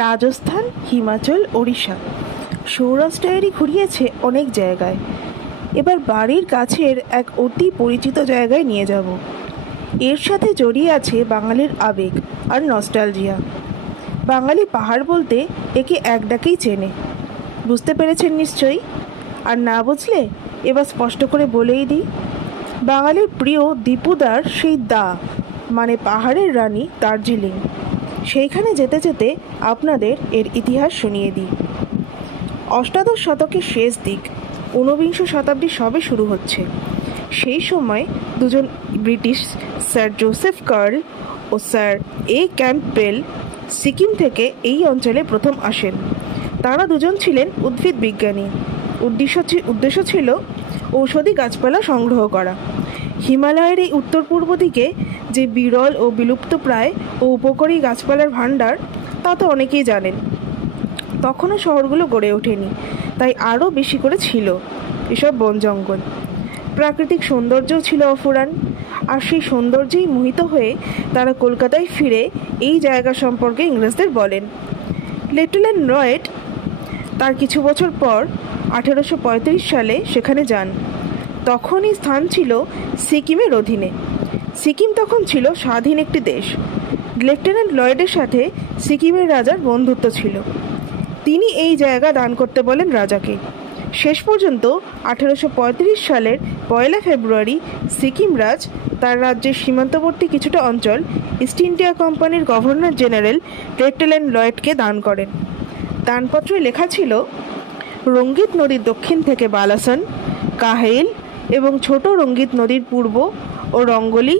রাজস্থান, হিমাচল, ওড়িশা, সৌরাষ্ট্রেরই ঘুরিয়েছে অনেক জায়গায়। এবার বাড়ির কাছের এক অতি পরিচিত জায়গায় নিয়ে যাব। এর সাথে জড়িয়ে আছে বাঙালির আবেগ আর নস্টালজিয়া। বাঙালি পাহাড় বলতে একে এক ডাকেই চেনে। বুঝতে পেরেছেন নিশ্চয়ই? আর না বুঝলে এবার স্পষ্ট করে বলেই দিই, বাঙালির প্রিয় দীপুদার সেই দা মানে পাহাড়ের রানী দার্জিলিং। সেইখানে যেতে যেতে আপনাদের এর ইতিহাস শুনিয়ে দিই। অষ্টাদশ শতকের শেষ দিক, ঊনবিংশ শতাব্দী সবে শুরু হচ্ছে। সেই সময় দুজন ব্রিটিশ, স্যার জোসেফ কার্ল ও স্যার এ ক্যাম্পবেল, সিকিম থেকে এই অঞ্চলে প্রথম আসেন। তারা দুজন ছিলেন উদ্ভিদ বিজ্ঞানী। উদ্দেশ্য ছিল ঔষধি গাছপালা সংগ্রহ করা। হিমালয়ের এই উত্তর পূর্ব দিকে যে বিরল ও বিলুপ্তপ্রায় ও উপকারী গাছপালার ভাণ্ডার, তা তো অনেকেই জানেন। তখনও শহরগুলো গড়ে ওঠেনি, তাই আরও বেশি করে ছিল এসব বন জঙ্গল। প্রাকৃতিক সৌন্দর্যও ছিল অফুরান। আর সেই সৌন্দর্যেই মোহিত হয়ে তারা কলকাতায় ফিরে এই জায়গা সম্পর্কে ইংরেজদের বলেন। লেফটেন্যান্ট লয়েড তার কিছু বছর পর 1835 সালে সেখানে যান। তখন এই স্থান ছিল সিকিমের অধীনে। সিকিম তখন ছিল স্বাধীন একটি দেশ। লেফটেন্যান্ট লয়েডের সাথে সিকিমের রাজার বন্ধুত্ব ছিল। তিনি এই জায়গা দান করতে বলেন রাজাকে। শেষ পর্যন্ত 1835 সালের 1 ফেব্রুয়ারি সিকিম রাজ তার রাজ্যের সীমান্তবর্তী কিছুটা অঞ্চল ইস্ট ইন্ডিয়া কোম্পানির গভর্নর জেনারেল লেফটেন্যান্ট লয়েডকে দান করেন। দানপত্রে লেখা ছিল, রঙ্গিত নদীর দক্ষিণ থেকে বালাসন, কাহেইল এবং ছোট রঙ্গিত নদীর পূর্ব ও রঙ্গলি,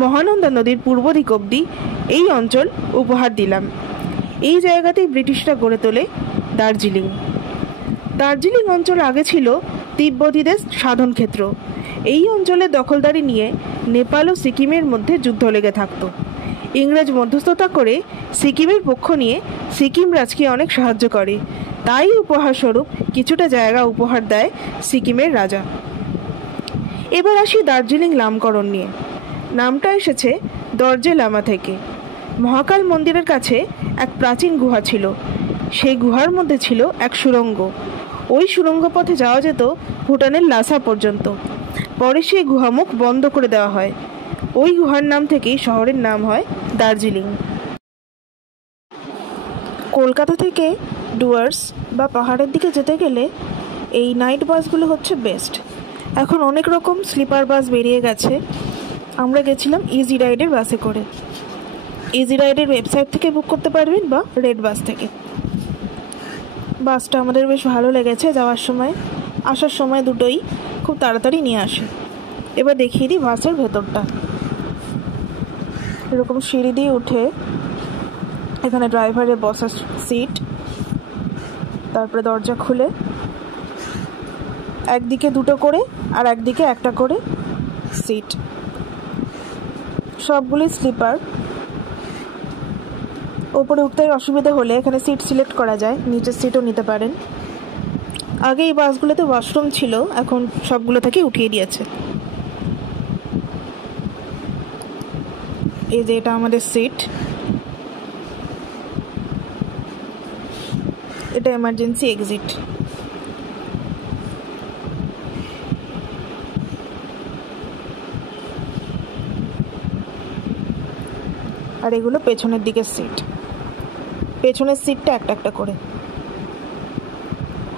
মহানন্দা নদীর পূর্ব দিক অবধি এই অঞ্চল উপহার দিলাম। এই জায়গাতেই ব্রিটিশরা গড়ে তোলে দার্জিলিং। দার্জিলিং অঞ্চল আগে ছিল তিব্বতীদের সাধন ক্ষেত্র। এই অঞ্চলের দখলদারি নিয়ে নেপাল ও সিকিমের মধ্যে যুদ্ধ লেগে থাকত। ইংরেজ মধ্যস্থতা করে সিকিমের পক্ষ নিয়ে সিকিম রাজকে অনেক সাহায্য করে। তাই উপহারস্বরূপ কিছুটা জায়গা উপহার দেয় সিকিমের রাজা। এবার আসি দার্জিলিং নামকরণ নিয়ে। নামটা এসেছে দর্জে লামা থেকে। মহাকাল মন্দিরের কাছে এক প্রাচীন গুহা ছিল। সেই গুহার মধ্যে ছিল এক সুড়ঙ্গ। ওই সুড়ঙ্গ পথে যাওয়া যেত ভুটানের লাসা পর্যন্ত। পরে সেই গুহামুখ বন্ধ করে দেওয়া হয়। ওই গুহার নাম থেকেই শহরের নাম হয় দার্জিলিং। কলকাতা থেকে ডুয়ার্স বা পাহাড়ের দিকে যেতে গেলে এই নাইট বাসগুলো হচ্ছে বেস্ট। এখন অনেক রকম স্লিপার বাস বেরিয়ে গেছে। আমরা গেছিলাম ইজি রাইডের বাসে করে। ইজি রাইডের ওয়েবসাইট থেকে বুক করতে পারবেন বা রেড বাস থেকে। বাসটা আমাদের বেশ ভালো লেগেছে। যাওয়ার সময় আসার সময় দুটোই খুব তাড়াতাড়ি নিয়ে আসে। এবার দেখিয়ে দিই বাসের ভেতরটা। এরকম সিঁড়ি দিয়ে উঠে এখানে ড্রাইভারের বসার সিট, তারপরে দরজা খুলে একদিকে দুটো করে আর একদিকে একটা করে সিট। সবগুলোই স্লিপার। ওপরে উঠতে অসুবিধা হলে এখানে সিট সিলেক্ট করা যায়, নিচের সিটও নিতে পারেন। আগে এই বাসগুলোতে ওয়াশরুম ছিল, এখন সবগুলো থেকে উঠিয়ে দিয়েছে। এই যে এটা আমাদের সিট, এটা এমার্জেন্সি এক্সিট। আর এগুলো পেছনের দিকের সিট। পেছনের সিটটা একটা একটা করে,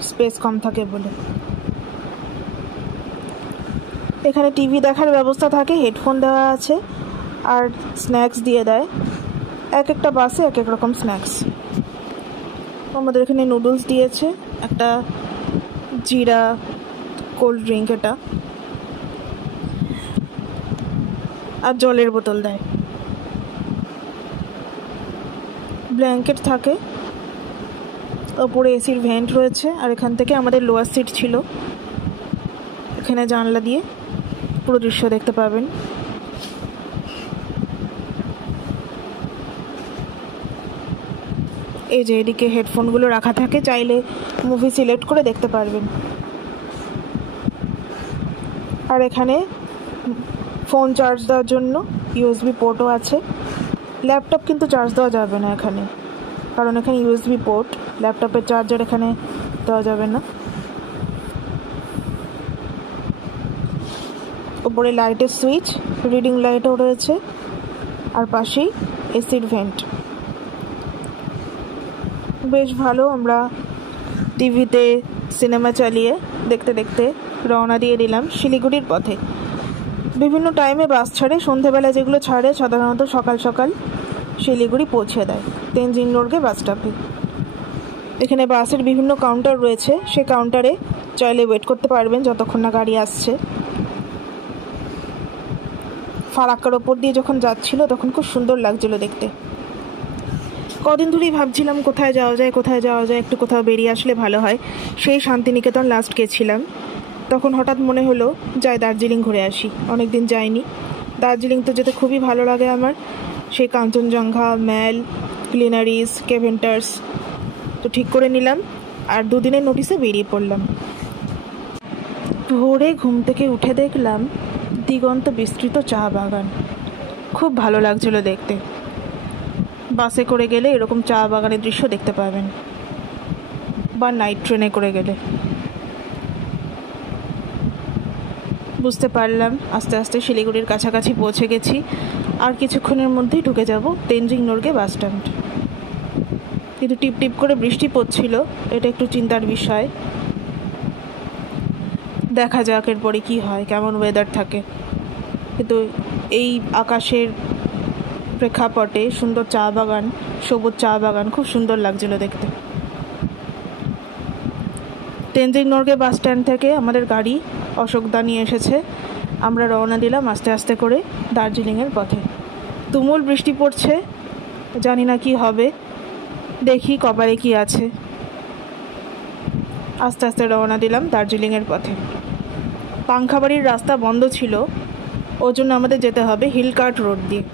স্পেস কম থাকে বলে। এখানে টিভি দেখার ব্যবস্থা থাকে, হেডফোন দেওয়া আছে আর স্ন্যাক্স দিয়ে দেয়। এক একটা বাসে এক এক রকম স্ন্যাক্স। আমাদের এখানে নুডলস দিয়েছে, একটা জিরা কোল্ড ড্রিঙ্ক এটা, আর জলের বোতল দেয়। ব্ল্যাঙ্কেট থাকে, ওপরে এসির ভেন্ট রয়েছে। আর এখান থেকে আমাদের লোয়ার সিট ছিল। এখানে জানলা দিয়ে পুরো দৃশ্য দেখতে পাবেন। এই যে এদিকে হেডফোনগুলো রাখা থাকে, চাইলে মুভি সিলেক্ট করে দেখতে পারবেন। আর এখানে ফোন চার্জ দেওয়ার জন্য ইউএসবি পোর্টও আছে। ল্যাপটপ কিন্তু চার্জ দেওয়া যাবে না এখানে। কারণ এখানে ইউএসবি পোর্ট, ল্যাপটপের চার্জার এখানে দেওয়া যাবে না। উপরে লাইটের সুইচ, রিডিং লাইটও রয়েছে, আর পাশেই এসির ভেন্ট। বেশ ভালো। আমরা টিভিতে সিনেমা চালিয়ে দেখতে দেখতে রওনা দিয়ে দিলাম শিলিগুড়ির পথে। বিভিন্ন টাইমে বাস ছাড়ে, সন্ধেবেলা যেগুলো ছাড়ে সাধারণত সকাল সকাল শিলিগুড়ি পৌঁছে দেয় তেনজিং নোরগে বাস স্টপে। এখানে বাসের বিভিন্ন কাউন্টার রয়েছে, সে কাউন্টারে চাইলে ওয়েট করতে পারবেন যতক্ষণ না গাড়ি আসছে। ফারাক্কার ওপর দিয়ে যখন যাচ্ছিল তখন খুব সুন্দর লাগছিল দেখতে। কদিন ধরেই ভাবছিলাম কোথায় যাওয়া যায়, একটু কোথাও বেরিয়ে আসলে ভালো হয়। সেই শান্তিনিকেতন লাস্ট গেছিলাম, তখন হঠাৎ মনে হলো যাই দার্জিলিং ঘুরে আসি, অনেক দিন যাইনি। দার্জিলিং তো যেতে খুবই ভালো লাগে আমার, সেই কাঞ্চনজঙ্ঘা, ম্যাল, গ্লিনারিস, কেভেন্টার্স। তো ঠিক করে নিলাম আর 2 দিনের নোটিসে বেরিয়ে পড়লাম। ভোরে ঘুম থেকে উঠে দেখলাম দিগন্ত বিস্তৃত চা বাগান, খুব ভালো লাগছিল দেখতে। বাসে করে গেলে এরকম চা বাগানের দৃশ্য দেখতে পাবেন, বা নাইট ট্রেনে করে গেলে। বুঝতে পারলাম আস্তে আস্তে শিলিগুড়ির কাছাকাছি পৌঁছে গেছি, আর কিছুক্ষণের মধ্যেই ঢুকে যাব তেনজিং নোরগে বাস স্ট্যান্ড। কিন্তু টিপ টিপ করে বৃষ্টি পড়ছিল, এটা একটু চিন্তার বিষয়। দেখা যাক এরপরে কী হয়, কেমন ওয়েদার থাকে। কিন্তু এই আকাশের প্রেক্ষাপটে সুন্দর চা বাগান, সবুজ চা বাগান, খুব সুন্দর লাগছিল দেখতে। তেনজিং নোরগে বাস স্ট্যান্ড থেকে আমাদের গাড়ি অশোকদা নিয়ে এসেছে। আমরা রওনা দিলাম আস্তে আস্তে করে দার্জিলিংয়ের পথে। তুমুল বৃষ্টি পড়ছে, জানি না কি হবে, দেখি কপালে কি আছে। আস্তে আস্তে রওনা দিলাম দার্জিলিংয়ের পথে। পাংখাবাড়ির রাস্তা বন্ধ ছিল, ওর জন্য আমাদের যেতে হবে হিল কার্ট রোড দিয়ে।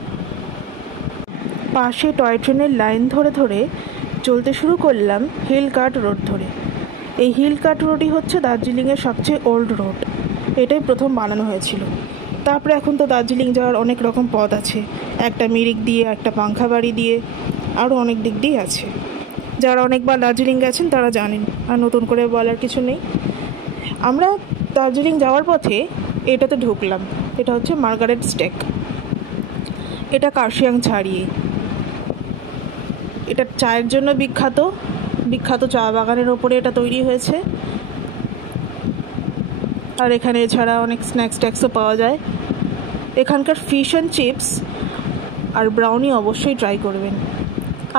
পাশে টয় ট্রেনের লাইন ধরে ধরে চলতে শুরু করলাম হিল কার্ট রোড ধরে। এই হিল কার্ট রোডই হচ্ছে দার্জিলিংয়ের সবচেয়ে ওল্ড রোড, এটাই প্রথম বানানো হয়েছিল। তারপরে এখন তো দার্জিলিং যাওয়ার অনেক রকম পথ আছে, একটা মিরিক দিয়ে, একটা পাংখাবাড়ি দিয়ে, আরও অনেক দিক দিয়ে আছে। যারা অনেকবার দার্জিলিং গেছেন তারা জানেন, আর নতুন করে বলার কিছু নেই। আমরা দার্জিলিং যাওয়ার পথে এটাতে ঢুকলাম, এটা হচ্ছে মার্গারেট স্টেক। এটা কার্শিয়াং ছাড়িয়ে, এটা চায়ের জন্য বিখ্যাত, বিখ্যাত চা বাগানের ওপরে এটা তৈরি হয়েছে। আর এখানে এছাড়া অনেক স্ন্যাক্স ট্যাক্সও পাওয়া যায়। এখানকার ফিশ অ্যান্ড চিপস আর ব্রাউনি অবশ্যই ট্রাই করবেন।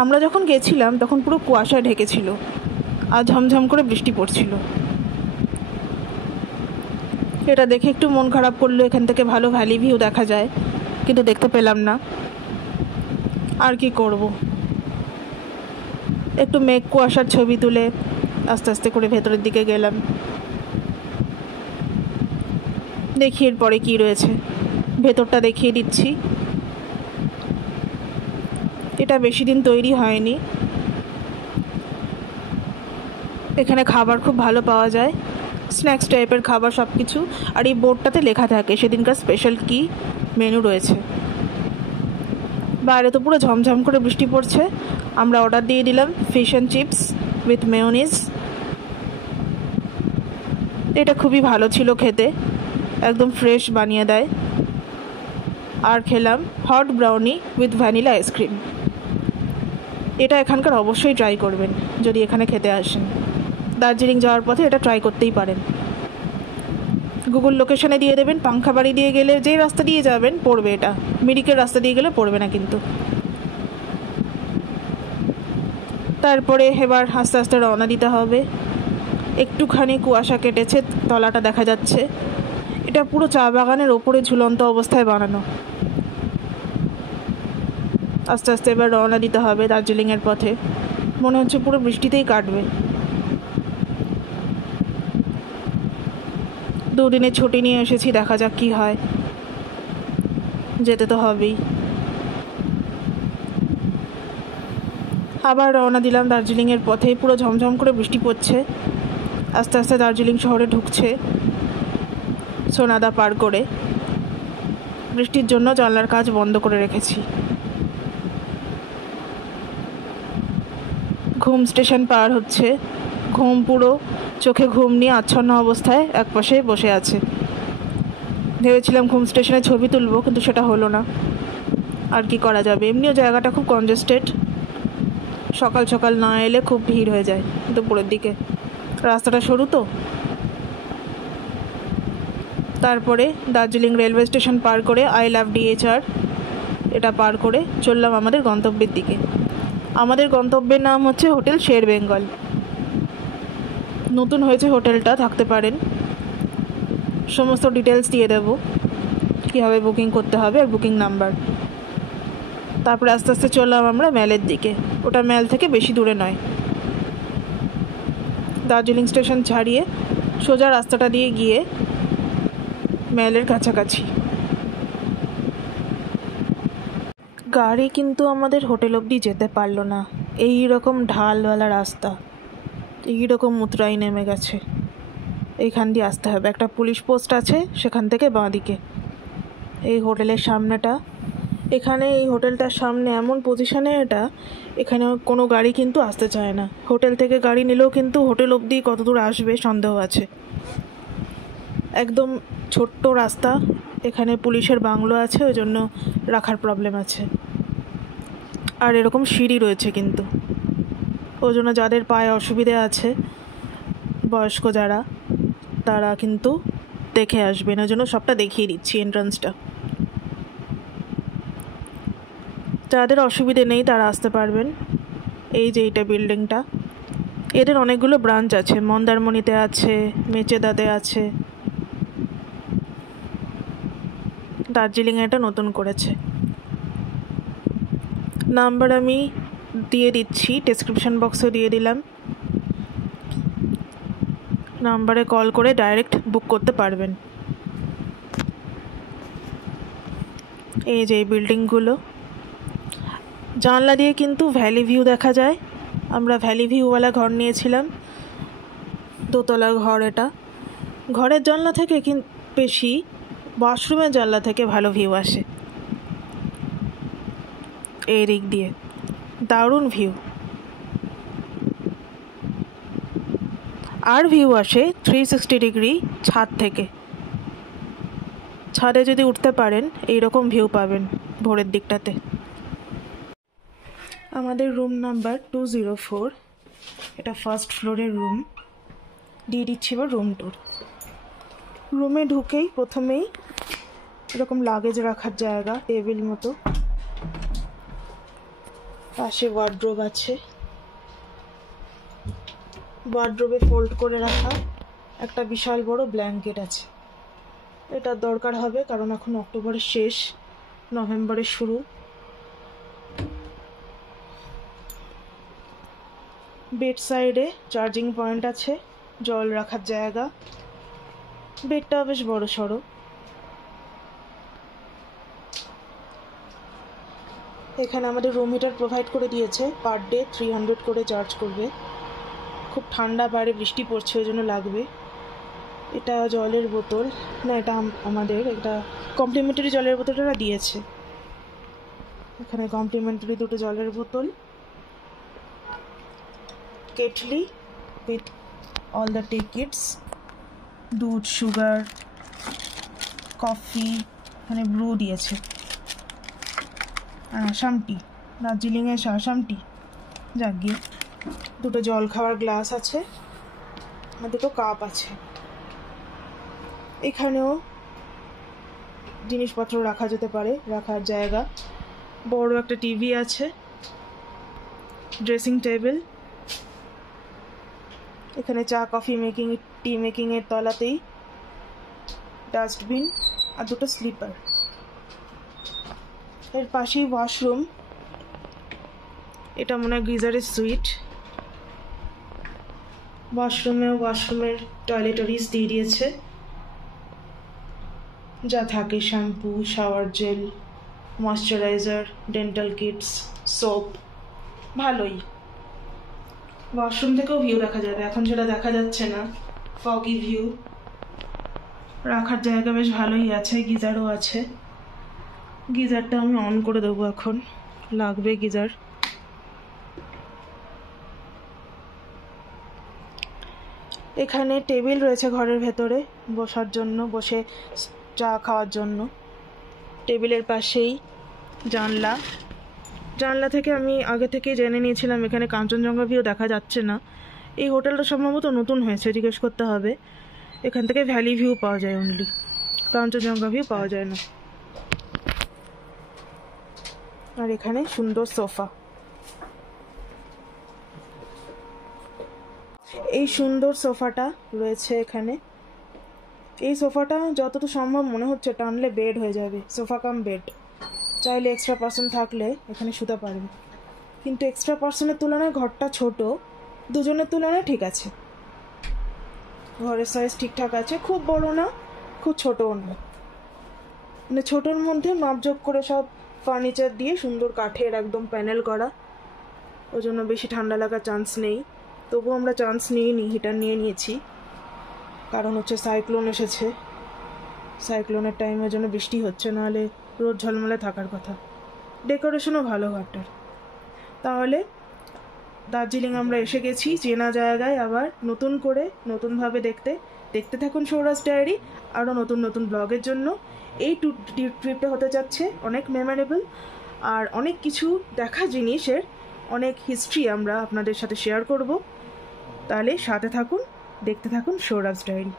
আমরা যখন গেছিলাম তখন পুরো কুয়াশায় ঢেকেছিল আর ঝমঝম করে বৃষ্টি পড়ছিল। এটা দেখে একটু মন খারাপ করলো, এখান থেকে ভালো ভ্যালি ভিউ দেখা যায়, কিন্তু দেখতে পেলাম না। আর কি করব, একটু মেঘ কুয়াশার ছবি তুলে আস্তে আস্তে করে ভেতরের দিকে গেলাম। দেখি এরপরে কী রয়েছে, ভেতরটা দেখিয়ে দিচ্ছি। এটা বেশি দিন তৈরি হয়নি। এখানে খাবার খুব ভালো পাওয়া যায়, স্ন্যাক্স টাইপের খাবার সব কিছু। আর এই বোর্ডটাতে লেখা থাকে সেদিনকার স্পেশাল কি মেনু রয়েছে। বাইরে তো পুরো ঝমঝম করে বৃষ্টি পড়ছে। আমরা অর্ডার দিয়ে দিলাম fish and chips with mayonnaise. এটা খুবই ভালো ছিল খেতে, একদম ফ্রেশ বানিয়ে দেয়। আর খেলাম hot brownie with vanilla ice cream. এটা এখানকার অবশ্যই ট্রাই করবেন যদি এখানে খেতে আসেন। দার্জিলিং যাওয়ার পথে এটা ট্রাই করতেই পারেন। গুগল লোকেশনে দিয়ে দেবেন, পাংখাবাড়ি দিয়ে গেলে যে রাস্তা দিয়ে যাবেন পড়বে, এটা মিরিকের রাস্তা দিয়ে গেলে পড়বে না কিন্তু। তারপরে এবার আস্তে আস্তে রওনা দিতে হবে। একটুখানি কুয়াশা কেটেছে, তলাটা দেখা যাচ্ছে। এটা পুরো চা বাগানের ওপরে ঝুলন্ত অবস্থায় বানানো। আস্তে আস্তে এবার রওনা দিতে হবে দার্জিলিংয়ের পথে। মনে হচ্ছে পুরো বৃষ্টিতেই কাটবে। 2 দিনের ছুটি নিয়ে এসেছি, দেখা যাক কি হয়, যেতে তো হবেই। আবার রওনা দিলাম দার্জিলিংয়ের পথে। পুরো ঝমঝম করে বৃষ্টি পড়ছে। আস্তে আস্তে দার্জিলিং শহরে ঢুকছে সোনাদা পার করে। বৃষ্টির জন্য জানলার কাচ বন্ধ করে রেখেছি। ঘুম স্টেশন পার হচ্ছে। ঘুম পুরো চোখে ঘুম নিয়ে আচ্ছন্ন অবস্থায় একপাশে বসে আছে। ভেবেছিলাম ঘুম স্টেশনে ছবি তুলবো, কিন্তু সেটা হলো না। আর কি করা যাবে, এমনিও জায়গাটা খুব কনজেস্টেড। সকাল সকাল না এলে খুব ভিড় হয়ে যায় দুপুরের দিকে, রাস্তাটা সরু তো। তারপরে দার্জিলিং রেলওয়ে স্টেশন পার করে আই লাভ ডিএচআর এটা পার করে চললাম আমাদের গন্তব্যের দিকে। আমাদের গন্তব্যের নাম হচ্ছে হোটেল শের বেঙ্গল। নতুন হয়েছে হোটেলটা, থাকতে পারেন। সমস্ত ডিটেলস দিয়ে দেবো, কীভাবে বুকিং করতে হবে আর বুকিং নাম্বার। তারপরে আস্তে আস্তে চললাম আমরা ম্যালের দিকে। ওটা ম্যাল থেকে বেশি দূরে নয়। দার্জিলিং স্টেশন ছাড়িয়ে সোজা রাস্তাটা দিয়ে গিয়ে ম্যালের কাছাকাছি। গাড়ি কিন্তু আমাদের হোটেল অবধি যেতে পারলো না। এই রকম ঢালওয়ালা রাস্তা, এই রকম উতরাই নেমে গেছে। এইখান দিয়ে আসতে হবে, একটা পুলিশ পোস্ট আছে সেখান থেকে বাঁদিকে। এই হোটেলের সামনেটা, এখানে এই হোটেলটার সামনে এমন পজিশনে এটা, এখানে কোনো গাড়ি কিন্তু আসতে চায় না। হোটেল থেকে গাড়ি নিলেও কিন্তু হোটেল অবধি কত দূর আসবে সন্দেহ আছে। একদম ছোট্ট রাস্তা, এখানে পুলিশের বাংলো আছে, ওই জন্য রাখার প্রবলেম আছে। আর এরকম সিঁড়ি রয়েছে কিন্তু, ওই জন্য যাদের পায়ে অসুবিধে আছে, বয়স্ক যারা, তারা কিন্তু দেখে আসবেন। ওই জন্য সবটা দেখিয়ে দিচ্ছি এন্ট্রান্সটা। যাদের অসুবিধে নেই তারা আসতে পারবেন। এই যে এইটা বিল্ডিংটা, এদের অনেকগুলো ব্রাঞ্চ আছে। মন্দারমণিতে আছে, মেচেদাতে আছে, দার্জিলিংয়ে এটা নতুন করেছে। নাম্বার আমি দিয়ে দিচ্ছি, ডেসক্রিপশন বক্সে দিয়ে দিলাম। নাম্বারে কল করে ডাইরেক্ট বুক করতে পারবেন। এই যে এই বিল্ডিংগুলো, জানলা দিয়ে কিন্তু ভ্যালি ভিউ দেখা যায়। আমরা ভ্যালি ভিউওয়ালা ঘর নিয়েছিলাম, দোতলা ঘর এটা। ঘরের জানলা থেকে বেশি ওয়াশরুমের জানলা থেকে ভালো ভিউ আসে। এই দিক দিয়ে দারুণ ভিউ। আর ভিউ আসে 360 ডিগ্রি ছাদ থেকে। ছাদে যদি উঠতে পারেন এইরকম ভিউ পাবেন ভোরের দিকটাতে। আমাদের রুম নাম্বার 204, এটা ফার্স্ট ফ্লোরের রুম। দিয়ে দিচ্ছি এবার রুম ট্যুর। রুমে ঢুকেই প্রথমেই এরকম লাগেজ রাখার জায়গা, টেবিল মতো। পাশে ওয়ার্ড্রোব আছে, ওয়ার্ড্রোবে ফোল্ড করে রাখা একটা বিশাল বড় ব্ল্যাঙ্কেট আছে। এটার দরকার হবে কারণ এখন অক্টোবরের শেষ, নভেম্বরের শুরু। বেড সাইডে চার্জিং পয়েন্ট আছে, জল রাখার জায়গা। বেডটা বেশ বড় সড়ো। এখানে আমাদের রুম হিটার প্রোভাইড করে দিয়েছে, পার ডে 300 করে চার্জ করবে। খুব ঠান্ডা, বাইরে বৃষ্টি পড়ছে, ওই জন্য লাগবে। এটা জলের বোতল না, এটা আমাদের একটা কমপ্লিমেন্টারি জলের বোতলটা দিয়েছে। এখানে কমপ্লিমেন্টারি দুটো জলের বোতল, kettle with all the tea kits, দুধ, সুগার, কফি, এখানে ব্রু দিয়েছে। আর আসাম টি, দার্জিলিংয়ের আসাম টি। যাক গিয়ে, দুটো জল খাওয়ার গ্লাস আছে আর দুটো কাপ আছে। এখানেও জিনিসপত্র রাখা যেতে পারে, রাখার জায়গা। বড় একটা টিভি আছে, ড্রেসিং টেবিল। এখানে চা কফি মেকিং, টি মেকিংয়ের তলাতেই ডাস্টবিন আর দুটো স্লিপার। এর পাশেই ওয়াশরুম, এটা মনে হয় গিজারের সুইট। ওয়াশরুমের টয়লেটরিজ দিয়ে দিয়েছে, যা থাকে shampoo, shower gel, moisturiser, dental kits, soap. ভালোই। ওয়াশরুম থেকেও ভিউ দেখা যাবে, এখন সেটা দেখা যাচ্ছে না, ফগি ভিউ। রাখার জায়গা বেশ ভালোই আছে, গিজারও আছে। গিজারটা আমি অন করে দেবো, এখন লাগবে গিজার। এখানে টেবিল রয়েছে ঘরের ভেতরে বসার জন্য, বসে চা খাওয়ার জন্য। টেবিলের পাশেই জানলা। জানলা থেকে আমি আগে থেকেই জেনে নিয়েছিলাম এখানে কাঞ্চনজঙ্ঘা ভিউ দেখা যাচ্ছে না। এই হোটেলটা সম্ভবত নতুন হয়েছে, জিজ্ঞেস করতে হবে। এখান থেকে ভ্যালি ভিউ পাওয়া যায় অনলি, কাঞ্চনজঙ্ঘা ভিউ পাওয়া যায় না। আর এখানে সুন্দর সোফা। এই সুন্দর সোফাটা রয়েছে এখানে। এই সোফাটা যতটা সম্ভব মনে হচ্ছে টানলে বেড হয়ে যাবে, সোফা কাম বেড। চাইলে এক্সট্রা পার্সন থাকলে এখানে শুতে পারবে, কিন্তু এক্সট্রা পার্সনের তুলনায় ঘরটা ছোট, দুজনের তুলনায় ঠিক আছে। ঘরের সাইজ ঠিকঠাক আছে, খুব বড় না খুব ছোটও না, মানে ছোটোর মধ্যে মাপজোপ করে সব ফার্নিচার দিয়ে সুন্দর কাঠের একদম প্যানেল করা, ওই জন্য বেশি ঠান্ডা লাগার চান্স নেই। তবু আমরা চান্স নিইনি, হিটার নিয়ে নিয়েছি, কারণ হচ্ছে সাইক্লোন এসেছে। সাইক্লোনের টাইমের জন্য বৃষ্টি হচ্ছে, নাহলে রোদ ঝলমলে থাকার কথা। ডেকোরেশনও ভালো ঘরটার। তাহলে দার্জিলিং আমরা এসে গেছি, চেনা জায়গায় আবার নতুন করে নতুনভাবে দেখতে থাকুন সৌরাষ্ট্র ডায়েরি। আরও নতুন নতুন ব্লগের জন্য এই ট্রিপটা হতে যাচ্ছে অনেক মেমোরেবল, আর অনেক কিছু দেখা জিনিসের অনেক হিস্ট্রি আমরা আপনাদের সাথে শেয়ার করব। তাহলে সাথে থাকুন, দেখতে থাকুন সৌরাষ্ট্র ডায়েরি।